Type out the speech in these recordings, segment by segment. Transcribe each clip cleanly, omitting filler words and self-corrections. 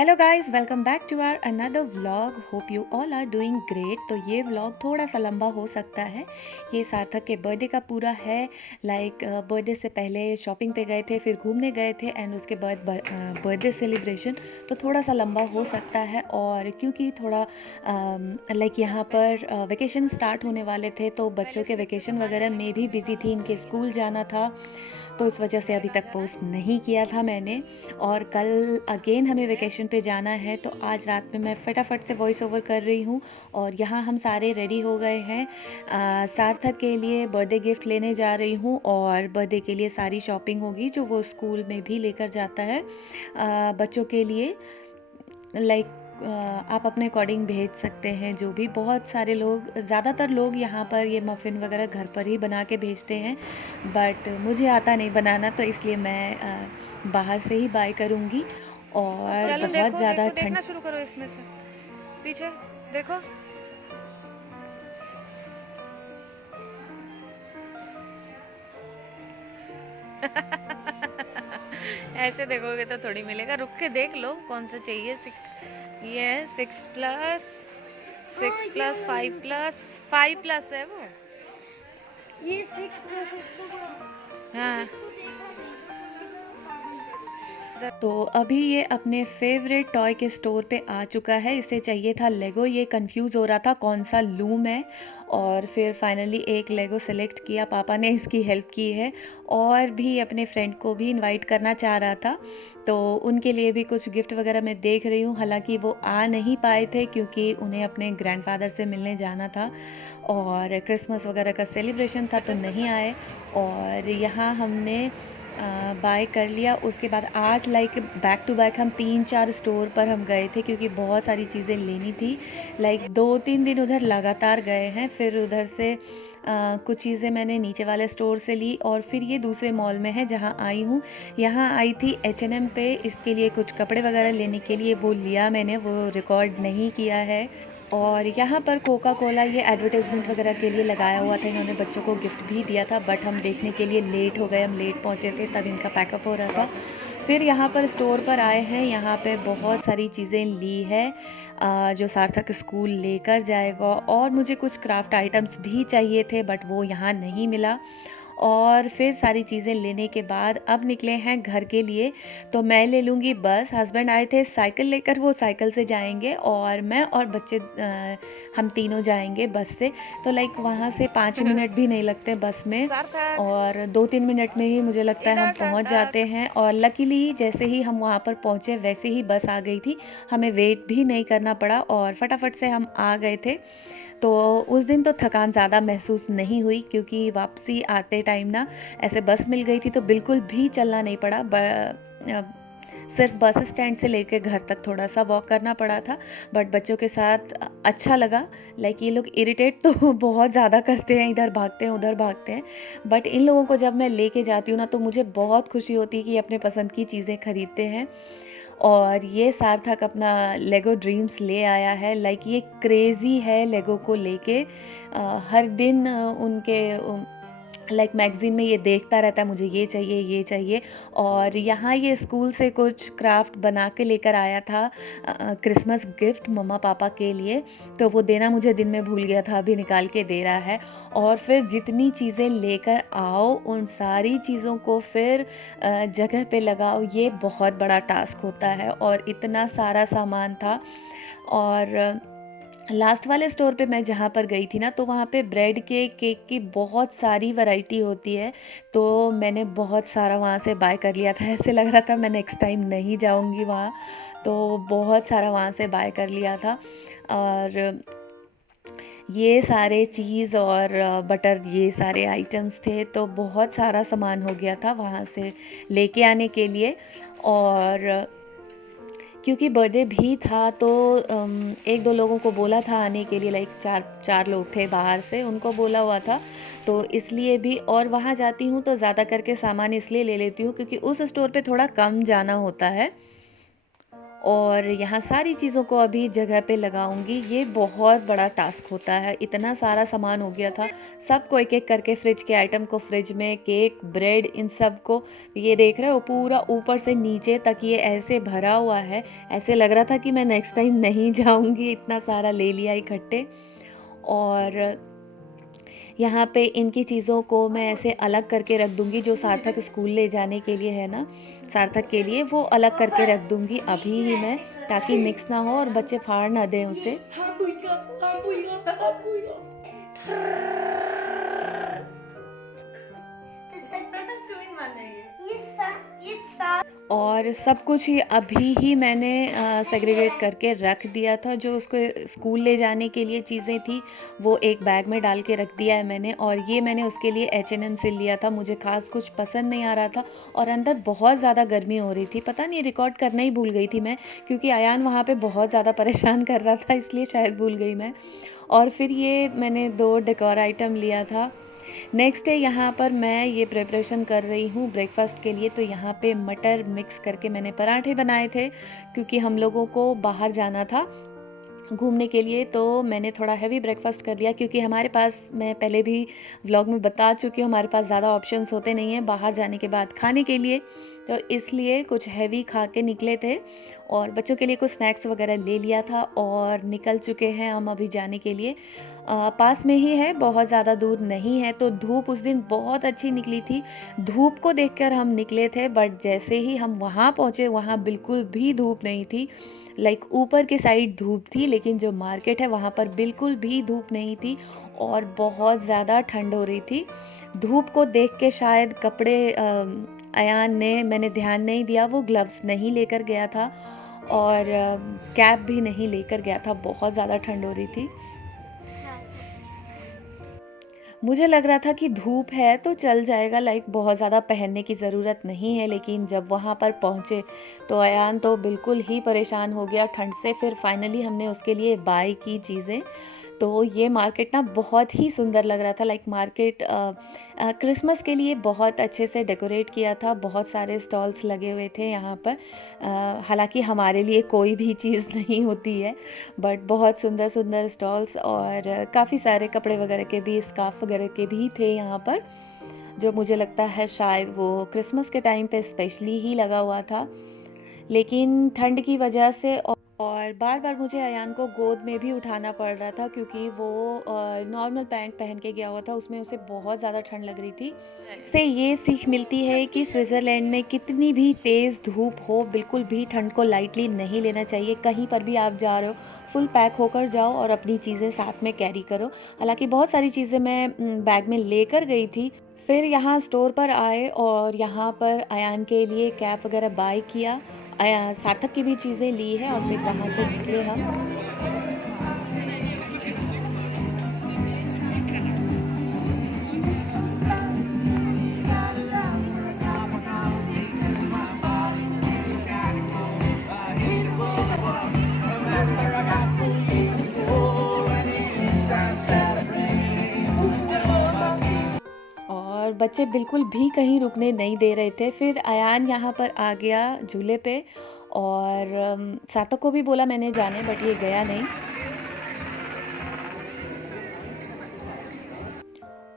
Hello guys, welcome back to our another vlog. Hope you all are doing great. तो ये vlog थोड़ा सा लंबा हो सकता है। ये सार्थक के बर्थडे का पूरा है। बर्थडे से पहले शॉपिंग पे गए थे, फिर घूमने गए थे एंड उसके बाद बर्थडे सेलिब्रेशन। तो थोड़ा सा लंबा हो सकता है। और क्योंकि थोड़ा यहाँ पर वेकेशन स्टार्ट होने वाले थे, तो बच्चों के वेकेशन वगैरह में भी बिज़ी थी, इनके स्कूल जाना था, तो इस वजह से अभी तक पोस्ट नहीं किया था मैंने। और कल अगेन हमें वेकेशन पे जाना है, तो आज रात में मैं फटाफट से वॉइस ओवर कर रही हूँ। और यहाँ हम सारे रेडी हो गए हैं। सार्थक के लिए बर्थडे गिफ्ट लेने जा रही हूँ, और बर्थडे के लिए सारी शॉपिंग होगी जो वो स्कूल में भी लेकर जाता है बच्चों के लिए। आप अपने अकॉर्डिंग भेज सकते हैं। जो भी बहुत सारे लोग, ज़्यादातर लोग यहाँ पर ये मफ़िन वगैरह घर पर ही बना के भेजते हैं, बट मुझे आता नहीं बनाना, तो इसलिए मैं बाहर से ही बाय करूँगी। और चलो बहुत देखो ज़्यादा देखो ठंड। देखना शुरू करो इसमें से पीछे देखो। ऐसे देखोगे तो थोड़ी मिलेगा, रुक के देख लो कौन सा चाहिए। ये है 6+, 6+, 5+, 5+ है वो। ये 6+ एक तो बड़ा हाँ। 6 तो देखा नहीं। तो अभी ये अपने फेवरेट टॉय के स्टोर पे आ चुका है। इसे चाहिए था लेगो। ये कंफ्यूज हो रहा था कौन सा लूँ मैं, और फिर फाइनली एक लेगो सेलेक्ट किया। पापा ने इसकी हेल्प की है, और भी अपने फ्रेंड को भी इनवाइट करना चाह रहा था, तो उनके लिए भी कुछ गिफ्ट वगैरह मैं देख रही हूँ। हालांकि वो आ नहीं पाए थे क्योंकि उन्हें अपने ग्रैंडफादर से मिलने जाना था, और क्रिसमस वगैरह का सेलिब्रेशन था, तो नहीं आए। और यहाँ हमने बाय कर लिया। उसके बाद आज बैक टू बैक हम 3-4 स्टोर पर हम गए थे, क्योंकि बहुत सारी चीज़ें लेनी थी। 2-3 दिन उधर लगातार गए हैं। फिर उधर से कुछ चीज़ें मैंने नीचे वाले स्टोर से ली, और फिर ये दूसरे मॉल में है जहाँ आई हूँ। यहाँ आई थी H&M पे, इसके लिए कुछ कपड़े वगैरह लेने के लिए। वो लिया मैंने, वो रिकॉर्ड नहीं किया है। और यहाँ पर कोका कोला ये एडवर्टाइजमेंट वगैरह के लिए लगाया हुआ था। इन्होंने बच्चों को गिफ्ट भी दिया था, बट हम देखने के लिए लेट हो गए। हम लेट पहुँचे थे, तब इनका पैकअप हो रहा था। फिर यहाँ पर स्टोर पर आए हैं। यहाँ पे बहुत सारी चीज़ें ली है जो सार्थक स्कूल लेकर जाएगा। और मुझे कुछ क्राफ्ट आइटम्स भी चाहिए थे, बट वो यहाँ नहीं मिला। और फिर सारी चीज़ें लेने के बाद अब निकले हैं घर के लिए। तो मैं ले लूँगी बस। हस्बैंड आए थे साइकिल लेकर, वो साइकिल से जाएंगे, और मैं और बच्चे हम तीनों जाएंगे बस से। तो वहाँ से 5 मिनट भी नहीं लगते बस में, सार्थक और 2-3 मिनट में ही मुझे लगता है हम इधर पहुँच जाते सार्थक। हैं। और लकीली जैसे ही हम वहाँ पर पहुँचे, वैसे ही बस आ गई थी। हमें वेट भी नहीं करना पड़ा, और फटाफट से हम आ गए थे। तो उस दिन तो थकान ज़्यादा महसूस नहीं हुई, क्योंकि वापसी आते टाइम ना ऐसे बस मिल गई थी, तो बिल्कुल भी चलना नहीं पड़ा। सिर्फ बस स्टैंड से लेके घर तक थोड़ा सा वॉक करना पड़ा था। बट बच्चों के साथ अच्छा लगा। ये लोग इरिटेट तो बहुत ज़्यादा करते हैं, इधर भागते हैं उधर भागते हैं, बट इन लोगों को जब मैं लेके जाती हूँ ना, तो मुझे बहुत खुशी होती है कि अपने पसंद की चीज़ें खरीदते हैं। और ये सार्थक अपना लेगो ड्रीम्स ले आया है। ये क्रेज़ी है लेगो को लेके। हर दिन उनके मैगज़ीन में ये देखता रहता है, मुझे ये चाहिए ये चाहिए। और यहाँ ये स्कूल से कुछ क्राफ्ट बना के लेकर आया था क्रिसमस गिफ्ट मम्मा पापा के लिए, तो वो देना मुझे दिन में भूल गया था, अभी निकाल के दे रहा है। और फिर जितनी चीज़ें लेकर आओ, उन सारी चीज़ों को फिर जगह पे लगाओ, ये बहुत बड़ा टास्क होता है। और इतना सारा सामान था। और लास्ट वाले स्टोर पे मैं जहाँ पर गई थी ना, तो वहाँ पे ब्रेड के केक की बहुत सारी वैरायटी होती है, तो मैंने बहुत सारा वहाँ से बाय कर लिया था। ऐसे लग रहा था मैं नेक्स्ट टाइम नहीं जाऊँगी वहाँ, तो बहुत सारा वहाँ से बाय कर लिया था। और ये सारे चीज़ और बटर, ये सारे आइटम्स थे, तो बहुत सारा सामान हो गया था वहाँ से लेके आने के लिए। और क्योंकि बर्थडे भी था, तो 1-2 लोगों को बोला था आने के लिए। 4 लोग थे बाहर से, उनको बोला हुआ था, तो इसलिए भी। और वहाँ जाती हूँ तो ज़्यादा करके सामान इसलिए ले लेती हूँ क्योंकि उस स्टोर पे थोड़ा कम जाना होता है। और यहाँ सारी चीज़ों को अभी जगह पे लगाऊंगी। ये बहुत बड़ा टास्क होता है, इतना सारा सामान हो गया था। सबको एक एक करके फ्रिज के आइटम को फ्रिज में, केक, ब्रेड, इन सब को, ये देख रहे हो पूरा ऊपर से नीचे तक ये ऐसे भरा हुआ है। ऐसे लग रहा था कि मैं नेक्स्ट टाइम नहीं जाऊंगी, इतना सारा ले लिया इकट्ठे। और यहाँ पे इनकी चीज़ों को मैं ऐसे अलग करके रख दूँगी, जो सार्थक स्कूल ले जाने के लिए है ना, सार्थक के लिए, वो अलग करके रख दूँगी अभी ही मैं, ताकि मिक्स ना हो और बच्चे फाड़ ना दें उसे। ये सात और सब कुछ ही अभी ही मैंने सेग्रीगेट करके रख दिया था। जो उसको स्कूल ले जाने के लिए चीज़ें थी वो एक बैग में डाल के रख दिया है मैंने। और ये मैंने उसके लिए H&M से लिया था, मुझे खास कुछ पसंद नहीं आ रहा था और अंदर बहुत ज़्यादा गर्मी हो रही थी। पता नहीं रिकॉर्ड करना ही भूल गई थी मैं, क्योंकि अयान वहाँ पे बहुत ज़्यादा परेशान कर रहा था, इसलिए शायद भूल गई मैं। और फिर ये मैंने 2 डेकोर आइटम लिया था। नेक्स्ट डे यहाँ पर मैं ये प्रिपरेशन कर रही हूँ ब्रेकफास्ट के लिए। तो यहाँ पे मटर मिक्स करके मैंने पराठे बनाए थे, क्योंकि हम लोगों को बाहर जाना था घूमने के लिए। तो मैंने थोड़ा हैवी ब्रेकफास्ट कर लिया, क्योंकि हमारे पास, मैं पहले भी व्लॉग में बता चुकी हूँ, हमारे पास ज़्यादा ऑप्शंस होते नहीं हैं बाहर जाने के बाद खाने के लिए। तो इसलिए कुछ हैवी खा के निकले थे और बच्चों के लिए कुछ स्नैक्स वगैरह ले लिया था और निकल चुके हैं हम अभी जाने के लिए। पास में ही है, बहुत ज़्यादा दूर नहीं है। तो धूप उस दिन बहुत अच्छी निकली थी, धूप को देखकर हम निकले थे, बट जैसे ही हम वहाँ पहुँचे वहाँ बिल्कुल भी धूप नहीं थी। लाइक ऊपर के साइड धूप थी, लेकिन जो मार्केट है वहाँ पर बिल्कुल भी धूप नहीं थी और बहुत ज़्यादा ठंड हो रही थी। धूप को देख के शायद कपड़े अयान ने, मैंने ध्यान नहीं दिया, वो ग्लव्स नहीं लेकर गया था और कैप भी नहीं लेकर गया था, बहुत ज़्यादा ठंड हो रही थी। मुझे लग रहा था कि धूप है तो चल जाएगा, लाइक बहुत ज़्यादा पहनने की ज़रूरत नहीं है। लेकिन जब वहाँ पर पहुँचे तो अयान तो बिल्कुल ही परेशान हो गया ठंड से। फिर फाइनली हमने उसके लिए बाय की चीज़ें। तो ये मार्केट ना बहुत ही सुंदर लग रहा था, लाइक मार्केट क्रिसमस के लिए बहुत अच्छे से डेकोरेट किया था, बहुत सारे स्टॉल्स लगे हुए थे यहाँ पर। हालांकि हमारे लिए कोई भी चीज़ नहीं होती है, बट बहुत सुंदर सुंदर स्टॉल्स और काफ़ी सारे कपड़े वगैरह के भी, स्कार्फ वगैरह के भी थे यहाँ पर, जो मुझे लगता है शायद वो क्रिसमस के टाइम पे स्पेशली ही लगा हुआ था। लेकिन ठंड की वजह से और बार बार मुझे अयान को गोद में भी उठाना पड़ रहा था, क्योंकि वो नॉर्मल पैंट पहन के गया हुआ था, उसमें उसे बहुत ज़्यादा ठंड लग रही थी। से ये सीख मिलती है कि स्विट्ज़रलैंड में कितनी भी तेज़ धूप हो, बिल्कुल भी ठंड को लाइटली नहीं लेना चाहिए। कहीं पर भी आप जा रहे हो फुल पैक होकर जाओ और अपनी चीज़ें साथ में कैरी करो। हालांकि बहुत सारी चीज़ें मैं बैग में लेकर गई थी। फिर यहाँ स्टोर पर आए और यहाँ पर अयान के लिए कैप वगैरह बाय किया, सार्थक की भी चीज़ें ली है और फिर वहाँ से निकले हम। और बच्चे बिल्कुल भी कहीं रुकने नहीं दे रहे थे। फिर अयान यहाँ पर आ गया झूले पे और सार्थक को भी बोला मैंने जाने, बट ये गया नहीं।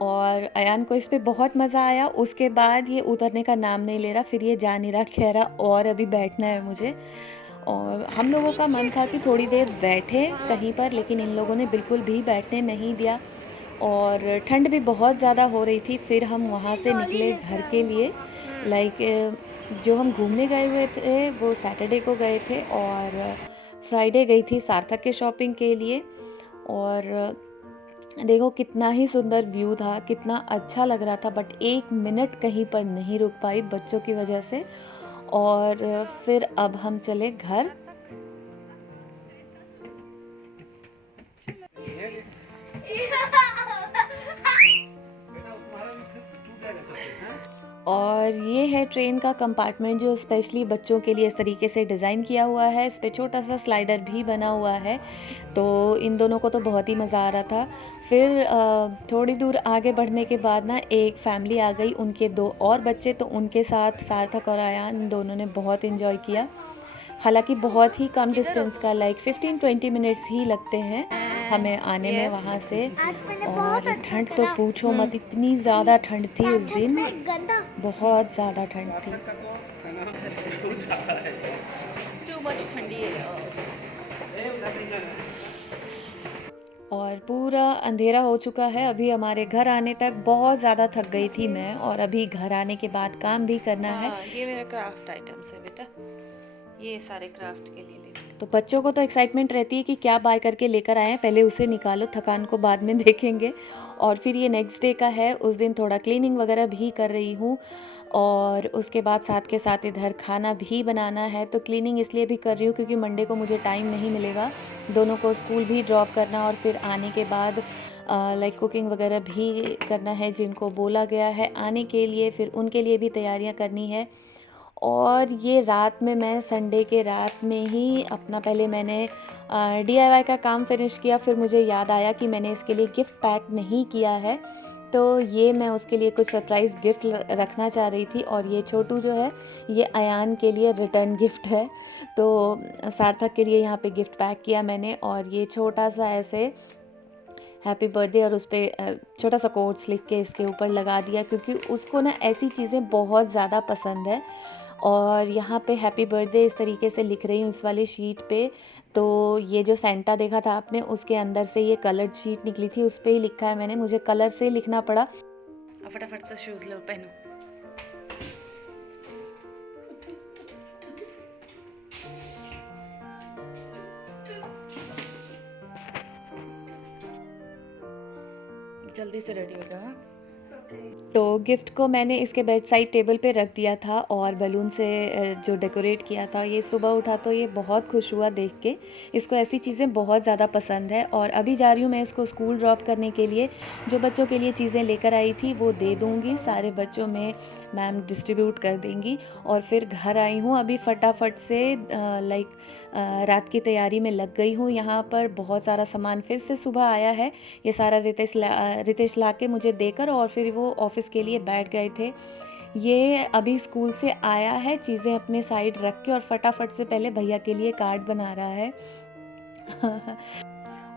और अयान को इस पे बहुत मज़ा आया। उसके बाद ये उतरने का नाम नहीं ले रहा, फिर ये जा नहीं रहा, कह रहा और अभी बैठना है मुझे। और हम लोगों का मन था कि थोड़ी देर बैठे कहीं पर, लेकिन इन लोगों ने बिल्कुल भी बैठने नहीं दिया और ठंड भी बहुत ज़्यादा हो रही थी। फिर हम वहाँ से निकले घर के लिए। लाइक जो हम घूमने गए हुए थे वो सैटरडे को गए थे और फ्राइडे गई थी सार्थक के शॉपिंग के लिए। और देखो कितना ही सुंदर व्यू था, कितना अच्छा लग रहा था, बट 1 मिनट कहीं पर नहीं रुक पाई बच्चों की वजह से। और फिर अब हम चले घर। और ये है ट्रेन का कंपार्टमेंट, जो स्पेशली बच्चों के लिए इस तरीके से डिज़ाइन किया हुआ है। इस पे छोटा सा स्लाइडर भी बना हुआ है। तो इन दोनों को तो बहुत ही मज़ा आ रहा था। फिर थोड़ी दूर आगे बढ़ने के बाद ना एक फैमिली आ गई, उनके 2 और बच्चे, तो उनके साथ सार्थक और अयान दोनों ने बहुत इन्जॉय किया। हालांकि बहुत ही कम डिस्टेंस का, लाइक 15-20 मिनट्स ही लगते हैं हमें आने में वहाँ से। आज मैंने और बहुत अच्छा ठंड तो करा। पूछो मत, इतनी ज़्यादा ठंड थी उस दिन, गंदा। बहुत ज़्यादा ठंड थी। टू मच ठंडी है। और पूरा अंधेरा हो चुका है अभी हमारे घर आने तक। बहुत ज़्यादा थक गई थी मैं, और अभी घर आने के बाद काम भी करना है। ये मेरा क्राफ्ट आइटम्स है बेटा, ये सारे क्राफ्ट के लिए ले। तो बच्चों को तो एक्साइटमेंट रहती है कि क्या बाय करके लेकर आए हैं, पहले उसे निकालो, थकान को बाद में देखेंगे। और फिर ये नेक्स्ट डे का है, उस दिन थोड़ा क्लीनिंग वगैरह भी कर रही हूँ, और उसके बाद साथ के साथ इधर खाना भी बनाना है। तो क्लीनिंग इसलिए भी कर रही हूँ क्योंकि मंडे को मुझे टाइम नहीं मिलेगा, दोनों को स्कूल भी ड्रॉप करना और फिर आने के बाद लाइक कुकिंग वगैरह भी करना है। जिनको बोला गया है आने के लिए, फिर उनके लिए भी तैयारियां करनी है। और ये रात में, मैं संडे के रात में ही अपना, पहले मैंने DIY का काम फिनिश किया, फिर मुझे याद आया कि मैंने इसके लिए गिफ्ट पैक नहीं किया है, तो ये मैं उसके लिए कुछ सरप्राइज़ गिफ्ट रखना चाह रही थी। और ये छोटू जो है, ये अयान के लिए रिटर्न गिफ्ट है, तो सार्थक के लिए यहाँ पे गिफ्ट पैक किया मैंने। और ये छोटा सा ऐसे हैप्पी बर्थडे, और उस पर छोटा सा कोट्स लिख के इसके ऊपर लगा दिया, क्योंकि उसको ना ऐसी चीज़ें बहुत ज़्यादा पसंद है। और यहाँ पे हैप्पी बर्थडे इस तरीके से लिख रही हूँ उस वाली शीट पे। तो ये जो सेंटा देखा था आपने, उसके अंदर से ये कलर्ड शीट निकली थी, उस पर ही लिखा है मैंने, मुझे कलर से लिखना पड़ा। फटाफट से शूज लो, पहनो। जल्दी से रेडी हो जा। तो गिफ्ट को मैंने इसके बेड साइड टेबल पे रख दिया था, और बलून से जो डेकोरेट किया था, ये सुबह उठा तो ये बहुत खुश हुआ देख के। इसको ऐसी चीज़ें बहुत ज़्यादा पसंद है। और अभी जा रही हूँ मैं इसको स्कूल ड्रॉप करने के लिए। जो बच्चों के लिए चीज़ें लेकर आई थी वो दे दूँगी, सारे बच्चों में मैम डिस्ट्रीब्यूट कर देंगी। और फिर घर आई हूँ अभी फटाफट से, लाइक रात की तैयारी में लग गई हूँ। यहाँ पर बहुत सारा सामान फिर से सुबह आया है, ये सारा रितेश ला के मुझे देकर, और फिर वो ऑफिस के लिए बैठ गए थे। ये अभी स्कूल से आया है, चीज़ें अपने साइड रख के, और फटाफट से पहले भैया के लिए कार्ड बना रहा है।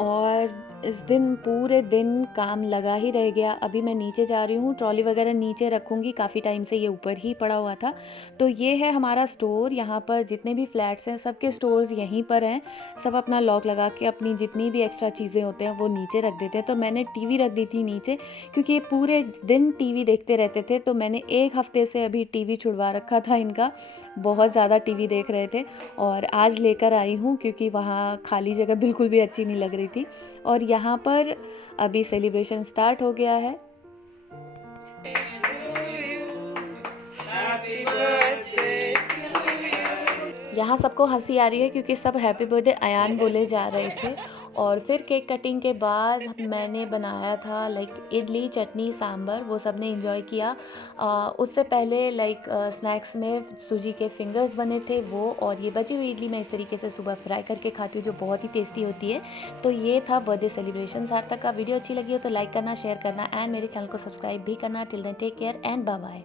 और इस दिन पूरे दिन काम लगा ही रह गया। अभी मैं नीचे जा रही हूँ, ट्रॉली वगैरह नीचे रखूँगी, काफ़ी टाइम से ये ऊपर ही पड़ा हुआ था। तो ये है हमारा स्टोर, यहाँ पर जितने भी फ्लैट्स हैं सबके स्टोर्स यहीं पर हैं। सब अपना लॉक लगा के अपनी जितनी भी एक्स्ट्रा चीज़ें होते हैं वो नीचे रख देते हैं। तो मैंने टीवी रख दी थी नीचे, क्योंकि ये पूरे दिन टीवी देखते रहते थे, तो मैंने 1 हफ्ते से अभी टीवी छुड़वा रखा था इनका, बहुत ज़्यादा टीवी देख रहे थे। और आज लेकर आई हूँ क्योंकि वहाँ खाली जगह बिल्कुल भी अच्छी नहीं लग रही थी। और यहाँ पर अभी सेलिब्रेशन स्टार्ट हो गया है। यहाँ सबको हंसी आ रही है क्योंकि सब हैप्पी बर्थडे अयान बोले जा रहे थे। और फिर केक कटिंग के बाद मैंने बनाया था लाइक इडली चटनी सांभर, वो सब ने एंजॉय किया। उससे पहले लाइक स्नैक्स में सूजी के फिंगर्स बने थे वो, और ये बची हुई इडली मैं इस तरीके से सुबह फ्राई करके खाती हूँ, जो बहुत ही टेस्टी होती है। तो ये था बर्थडे सेलिब्रेशन सार्थक का। वीडियो अच्छी लगी हो तो लाइक करना, शेयर करना, एंड मेरे चैनल को सब्सक्राइब भी करना। Till then take care and bye bye.